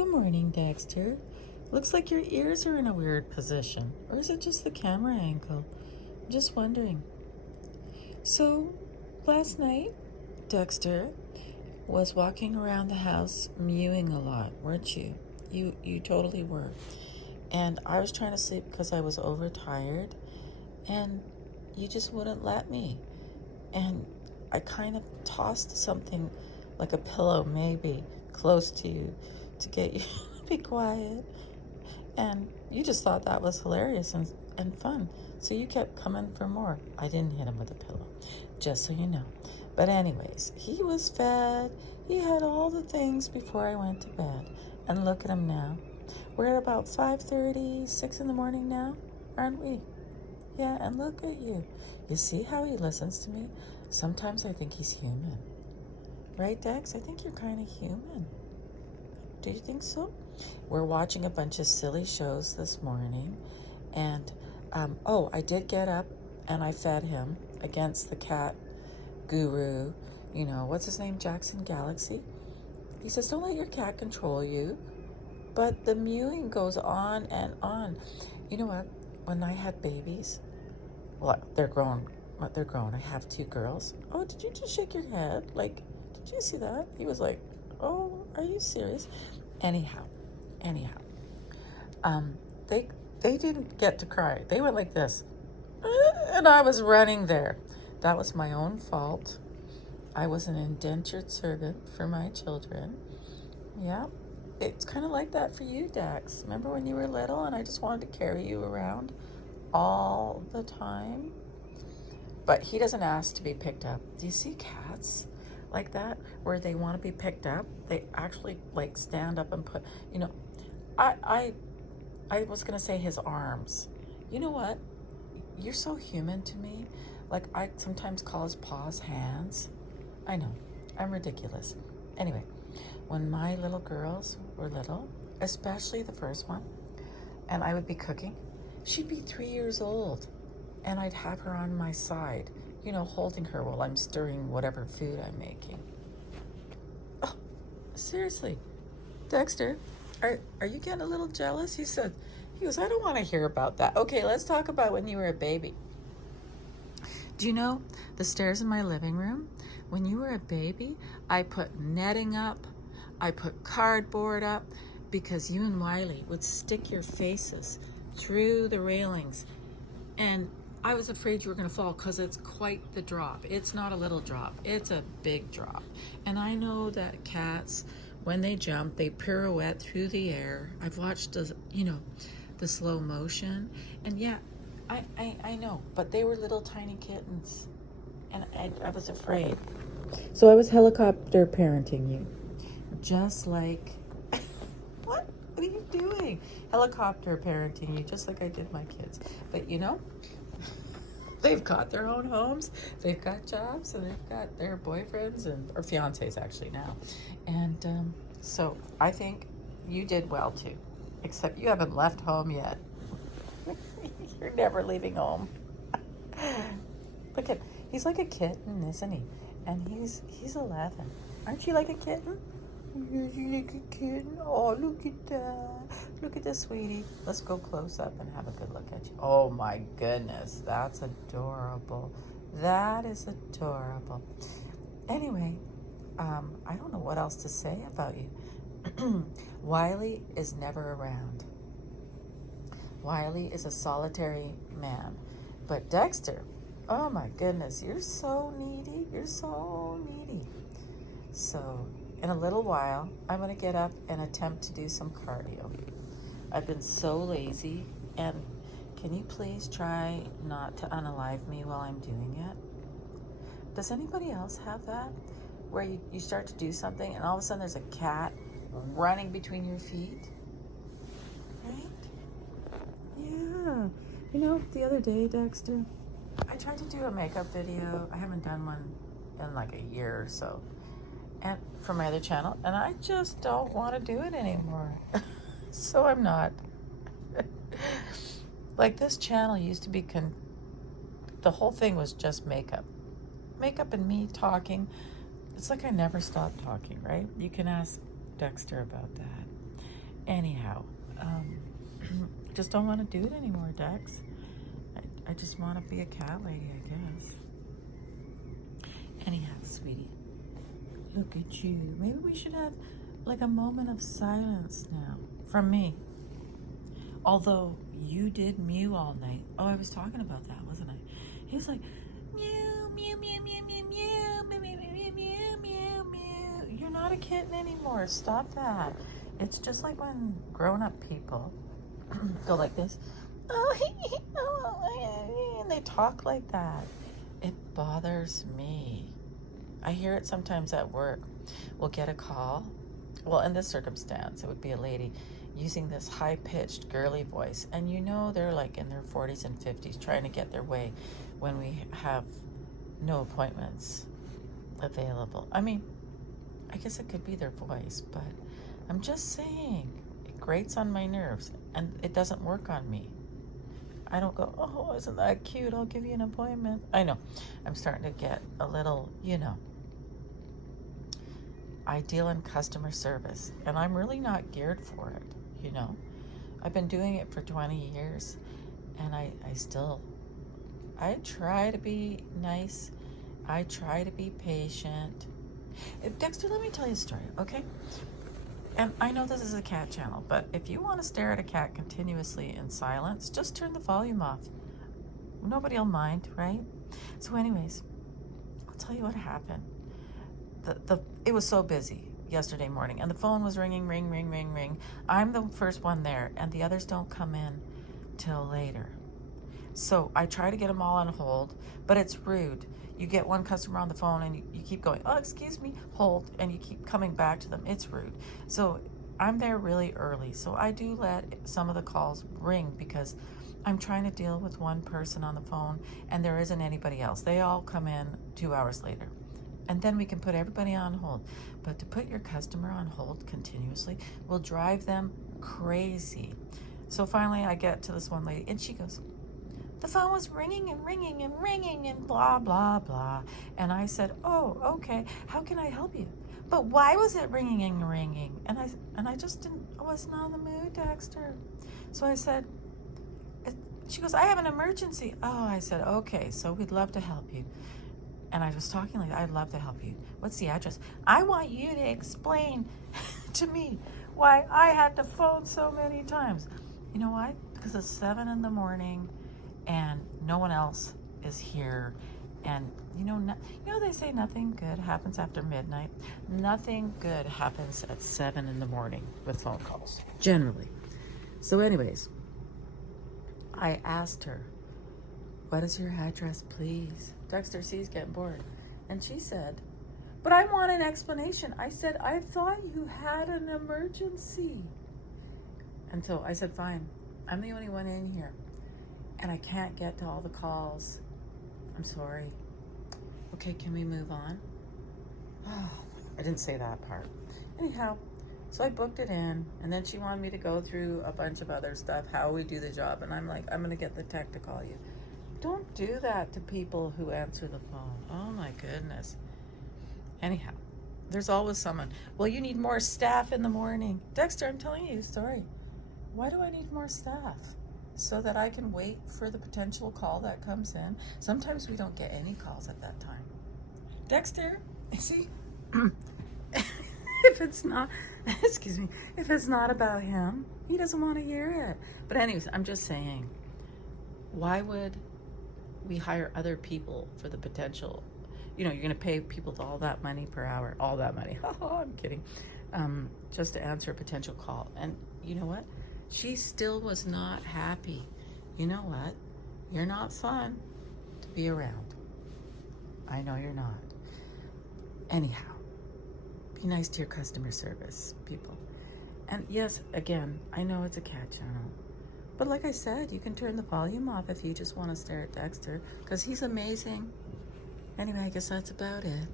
good morning, Dexter. Looks like your ears are in a weird position. Or is it just the camera angle? I'm just wondering. So, last night, Dexter was walking around the house mewing a lot, weren't you? You totally were. And I was trying to sleep because I was overtired, and you just wouldn't let me. And I kind of tossed something like a pillow, maybe, close to you to get you to be quiet. And you just thought that was hilarious and fun. So you kept coming for more. I didn't hit him with a pillow, just so you know. But anyways, he was fed. He had all the things before I went to bed. And look at him now. We're at about 5:30, 6 in the morning now, aren't we? Yeah, and look at you. You see how he listens to me? Sometimes I think he's human. Right, Dex? I think you're kind of human. Do you think so? We're watching a bunch of silly shows this morning. And, I did get up and I fed him against the cat guru. You know, what's his name? Jackson Galaxy. He says, don't let your cat control you. But the mewing goes on and on. You know what? When I had babies, well, they're grown. I have 2 girls. Oh, did you just shake your head? Like, did you see that? He was like, oh, are you serious? Anyhow, they didn't get to cry. They went like this, and I was running there. That was my own fault. I was an indentured servant for my children. Yeah, it's kind of like that for you, Dax. Remember when you were little and I just wanted to carry you around all the time? But he doesn't ask to be picked up. Do you see cats like that where they want to be picked up? They actually like stand up and put, I was going to say his arms. You know what? You're so human to me. Like, I sometimes call his paws hands. I know, I'm ridiculous. Anyway, when my little girls were little, especially the first one, and I would be cooking, she'd be 3 years old, and I'd have her on my side, holding her while I'm stirring whatever food I'm making. Oh, seriously, Dexter, are you getting a little jealous? He goes, I don't want to hear about that. Okay, let's talk about when you were a baby. Do you know the stairs in my living room? When you were a baby, I put netting up, I put cardboard up, because you and Wiley would stick your faces through the railings. And I was afraid you were going to fall because it's quite the drop. It's not a little drop. It's a big drop. And I know that cats, when they jump, they pirouette through the air. I've watched the slow motion. And yeah, I know. But they were little tiny kittens. And I was afraid. So I was helicopter parenting you. Just like... What are you doing? Helicopter parenting you, just like I did my kids. But they've got their own homes, they've got jobs, and they've got their boyfriends or fiancés actually now. And so I think you did well too, except you haven't left home yet. You're never leaving home. Look at, he's like a kitten, isn't he? And he's 11. Aren't you like a kitten? Yes, you like a kitten? Oh, look at that. Look at this, sweetie. Let's go close up and have a good look at you. Oh my goodness, that's adorable. That is adorable. Anyway, I don't know what else to say about you. Wiley is never around. Wiley is a solitary man. But Dexter, oh my goodness, you're so needy. You're so needy. So in a little while, I'm going to get up and attempt to do some cardio. I've been so lazy, and can you please try not to unalive me while I'm doing it? Does anybody else have that? Where you start to do something, and all of a sudden there's a cat running between your feet? Right? Yeah. The other day, Dexter, I tried to do a makeup video. I haven't done one in like a year or so. And for my other channel, and I just don't want to do it anymore. So I'm not. Like, this channel used to be the whole thing was just makeup and me talking. It's like I never stopped talking, right? You can ask Dexter about that. Anyhow, just don't want to do it anymore, Dex. I just want to be a cat lady, I guess. Anyhow, sweetie, look at you. Maybe we should have like a moment of silence now from me. Although you did mew all night. Oh, I was talking about that, wasn't I? He was like, meow, meow, meow, meow, meow, meow, meow, meow, meow, meow, meow, meow. You're not a kitten anymore. Stop that. It's just like when grown-up people go like this. Oh, and they talk like that. It bothers me. I hear it sometimes at work. We'll get a call. Well, in this circumstance, it would be a lady using this high-pitched girly voice, and you know they're like in their 40s and 50s trying to get their way when we have no appointments available. I mean, I guess it could be their voice, but I'm just saying it grates on my nerves, and it doesn't work on me. I don't go, oh, isn't that cute? I'll give you an appointment. I know. I'm starting to get a little, I deal in customer service, and I'm really not geared for it, I've been doing it for 20 years, and I try to be nice. I try to be patient. Dexter, let me tell you a story, okay? And I know this is a cat channel, but if you want to stare at a cat continuously in silence, just turn the volume off. Nobody will mind, right? So anyways, I'll tell you what happened. It was so busy yesterday morning, and the phone was ringing, ring, ring, ring, ring. I'm the first one there, and the others don't come in till later. So I try to get them all on hold, but it's rude. You get one customer on the phone and you keep going, oh, excuse me, hold, and you keep coming back to them. It's rude. So I'm there really early. So I do let some of the calls ring because I'm trying to deal with one person on the phone and there isn't anybody else. They all come in 2 hours later. And then we can put everybody on hold. But to put your customer on hold continuously will drive them crazy. So finally I get to this one lady and she goes, the phone was ringing and ringing and ringing and blah, blah, blah. And I said, oh, okay, how can I help you? But why was it ringing and ringing? And I just I wasn't on the mood, Dexter. So I said, she goes, I have an emergency. Oh, I said, okay, so we'd love to help you. And I was talking like, I'd love to help you. What's the address? I want you to explain to me why I had to phone so many times. You know why? Because it's 7 in the morning and no one else is here. And they say nothing good happens after midnight. Nothing good happens at 7 in the morning with phone calls, generally. So anyways, I asked her, what is your address, please? Dexter C's getting bored. And she said, but I want an explanation. I said, I thought you had an emergency. And so I said, fine, I'm the only one in here. And I can't get to all the calls. I'm sorry. Okay, can we move on? Oh, I didn't say that part. Anyhow, so I booked it in, and then she wanted me to go through a bunch of other stuff, how we do the job, and I'm like, I'm gonna get the tech to call you. Don't do that to people who answer the phone. Oh my goodness. Anyhow, there's always someone. Well, you need more staff in the morning. Dexter, I'm telling you a story. Why do I need more staff? So that I can wait for the potential call that comes in. Sometimes we don't get any calls at that time. Dexter, see, if it's not, if it's not about him, he doesn't want to hear it. But anyways, I'm just saying, why would we hire other people for the potential? You're going to pay people all that money per hour, all that money. I'm kidding. Just to answer a potential call. And you know what? She still was not happy. You know what? You're not fun to be around. I know you're not. Anyhow, be nice to your customer service people. And yes, again, I know it's a cat channel. But like I said, you can turn the volume off if you just want to stare at Dexter, because he's amazing. Anyway, I guess that's about it.